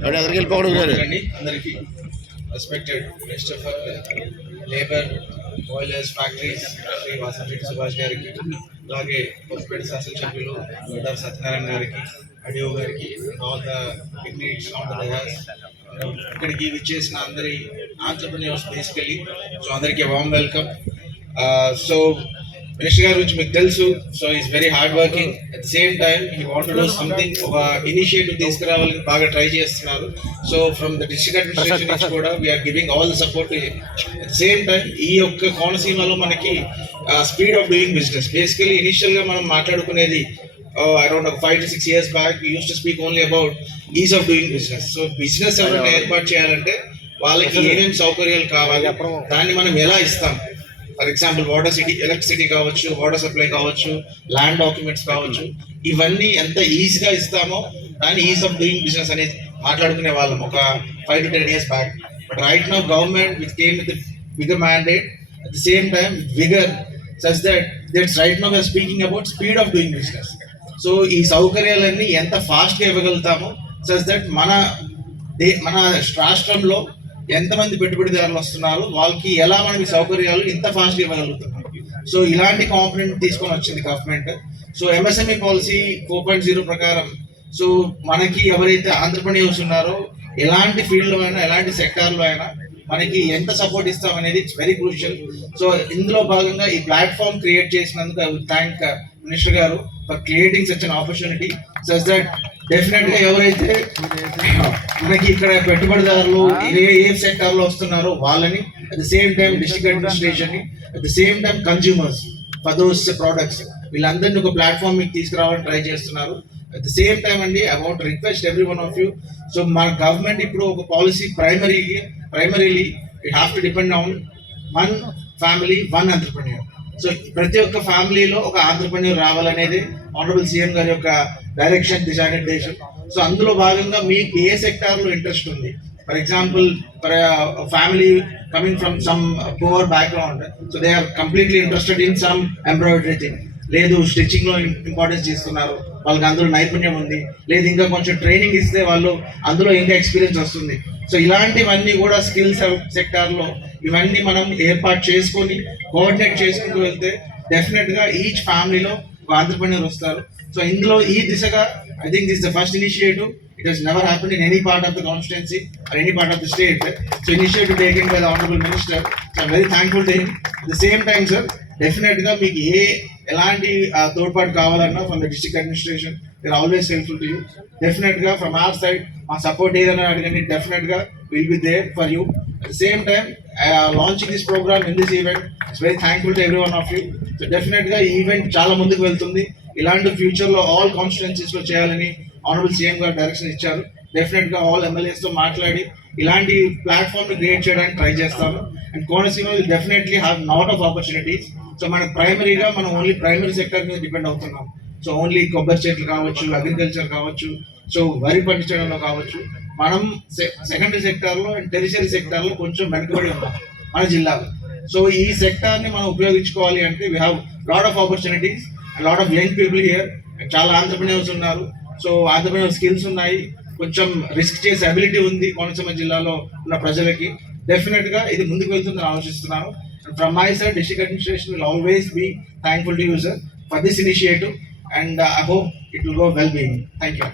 ఎవడు ఎదురుకి వెళ్ళిపోకూడదు గారు అండి అందరికీ respected minister for labour boilers factories Shri Vasamsetti Subhash గారికి అలాగే కొత్తపేట శాసనసభ్యులు గోదావరి సత్యనారాయణ గారికి అడియో గారికి all the dignitaries on the dais ఇక్కడికి విచ్చేసిన అందరి ఆంటర్ప్రినియర్స్ బేసికలీ సో అందరికీ వామ్ వెల్కమ్ సో మినిస్టర్ గారి గురించి మీకు తెలుసు so is very hard working at the same time he want do something ఒక ఇనిషియేటివ్ తీసుకురావాలని బాగా ట్రై చేస్తున్నారు. So from the district administration నుంచి కూడా we are giving all the support at the same time ఈ యొక్క కోనసీమలో మనకి speed of doing business basically ఇనిషియల్గా మనం మాట్లాడుకునేది అరౌండ్ ఒక five to six years back use to speak only about ease of doing business so business ఎవరైనా ఏర్పాటు చేయాలంటే వాళ్ళకి ఏమేమి సౌకర్యాలు కావాలి దాన్ని మనం ఎలా ఇస్తాం? For example water city electricity కావచ్చు వాటర్ సప్లై కావచ్చు ల్యాండ్ డాక్యుమెంట్స్ కావచ్చు ఇవన్నీ ఎంత ఈజీగా ఇస్తామో దాన్ని ఈజ్ ఆఫ్ డూయింగ్ బిజినెస్ అనేది మాట్లాడుకునే వాళ్ళం. ఒక five to ten years back but right now government with came with bigger mandate at the same time vigour such that that's right now we are speaking about speed of doing business so ఈ సౌకర్యాలన్నీ ఎంత ఫాస్ట్గా ఇవ్వగలుగుతామో such that మన they మన రాష్ట్రంలో ఎంతమంది పెట్టుబడిదారులు వస్తున్నారు వాళ్ళకి ఎలా మనకి సౌకర్యాలు ఇంత ఫాస్ట్ ఇవ్వగలుగుతున్నాం? సో ఇలాంటి కాంపనెంట్ తీసుకొని వచ్చింది government so MSME policy four point zero ప్రకారం సో మనకి ఎవరైతే ఆంధ్రప్రదేశ్ ఉన్నారో ఎలాంటి ఫీల్డ్లో అయినా ఎలాంటి సెక్టార్లో అయినా మనకి ఎంత సపోర్ట్ ఇస్తాం అనేది ఇట్స్ వెరీ క్రూషియల్ సో ఇందులో భాగంగా ఈ ప్లాట్ఫామ్ క్రియేట్ చేసినందుకు ఐ వుడ్ థ్యాంక్ మినిస్టర్ గారు for creating such an opportunity such that డెఫినెట్గా ఎవరైతే మనకి ఇక్కడ పెట్టుబడిదారులు ఏ ఏ సెక్టార్లో వస్తున్నారో వాళ్ళని at the same time district అడ్మినిస్ట్రేషన్ని at the same time consumers for those products వీళ్ళందరినీ ఒక ప్లాట్ఫామ్ మీకు తీసుకురావాలని ట్రై చేస్తున్నారు. అట్ ద సేమ్ టైం అండి I want request every one of you so మన గవర్నమెంట్ ఇప్పుడు ఒక policy primary primarily it have to depend on one family one entrepreneur so ప్రతి ఒక్క ఫ్యామిలీలో ఒక ఆంధ్రప్రన్యూర్ రావాలనేది ఆనరబుల్ సీఎం గారి యొక్క డైరెక్షన్ దిశానిర్దేశం సో అందులో భాగంగా మీకు ఏ సెక్టార్లో ఇంట్రెస్ట్ ఉంది? For example for family coming from some poor background so they are completely interested in some embroidery thing లేదు స్టిచ్చింగ్లో ఇంపార్టెన్స్ ఇస్తున్నారు వాళ్ళకి అందులో నైపుణ్యం ఉంది. లేదు ఇంకా కొంచెం ట్రైనింగ్ ఇస్తే వాళ్ళు అందులో ఇంకా ఎక్స్పీరియన్స్ వస్తుంది. సో ఇలాంటివన్నీ కూడా స్కిల్స్ సెక్టార్లో ఇవన్నీ మనం ఏర్పాటు చేసుకొని కోఆర్డినేట్ చేసుకుంటూ వెళ్తే డెఫినెట్గా ఈచ్ ఫ్యామిలీలో ఒక ఆంటర్ప్రినర్ వస్తారు. సో ఇందులో ఈ దిశగా I think this the first initiative it has never happen in any part of the constituency or any part of the state so initiative taken by the honourable minister so I'm very thankful to him the same time sir డెఫినెట్గా మీకు ఏ ఎలాంటి ఆ, తోడ్పాటు కావాలన్నా from the district administration they always helpful to you డెఫినెట్గా from our side మా support ఏదైనా అడగండి డెఫినెట్గా will be there for you at the same time launching this programme in this event it's very thankful to every one of you so డెఫినెట్గా ఈ event చాలా ముందుకు వెళ్తుంది. ఇలాంటి ఫ్యూచర్లో ఆల్ కాన్స్టిట్యున్సీస్లో చేయాలని ఆనరబుల్ సీఎం గారు డైరెక్షన్ ఇచ్చారు. డెఫినెట్గా ఆల్ ఎమ్మెల్యేస్తో మాట్లాడి ఇలాంటి ప్లాట్ఫామ్ని క్రియేట్ చేయడానికి ట్రై చేస్తాము. And Konaseema will definitely have not of opportunities so మన ప్రైమరీగా మనం ఓన్లీ ప్రైమరీ సెక్టర్ మీద డిపెండ్ అవుతున్నాం. సో ఓన్లీ కొబ్బరి చెట్లు కావచ్చు అగ్రికల్చర్ కావచ్చు సో వరి పండించడంలో కావచ్చు. మనం సెకండరీ సెక్టార్లో అండ్ టెరిషరీ సెక్టార్లో కొంచెం వెనుకబడి ఉన్నాం మన జిల్లాలో. సో ఈ సెక్టార్ని మనం ఉపయోగించుకోవాలి అంటే we have lot of opportunities lot of young people here చాలా ఆంటర్ప్రినర్స్ ఉన్నారు. సో ఆంటర్ప్రినర్ స్కిల్స్ ఉన్నాయి. కొంచెం రిస్క్ చేసే అబిలిటీ ఉంది కోనసీమ జిల్లాలో ఉన్న ప్రజలకి. డెఫినెట్గా ఇది ముందుకు వెళ్తుందని ఆలోచిస్తున్నాను. From my side district administration will always be thankful to you sir for this initiative and I hope it will go well being thank you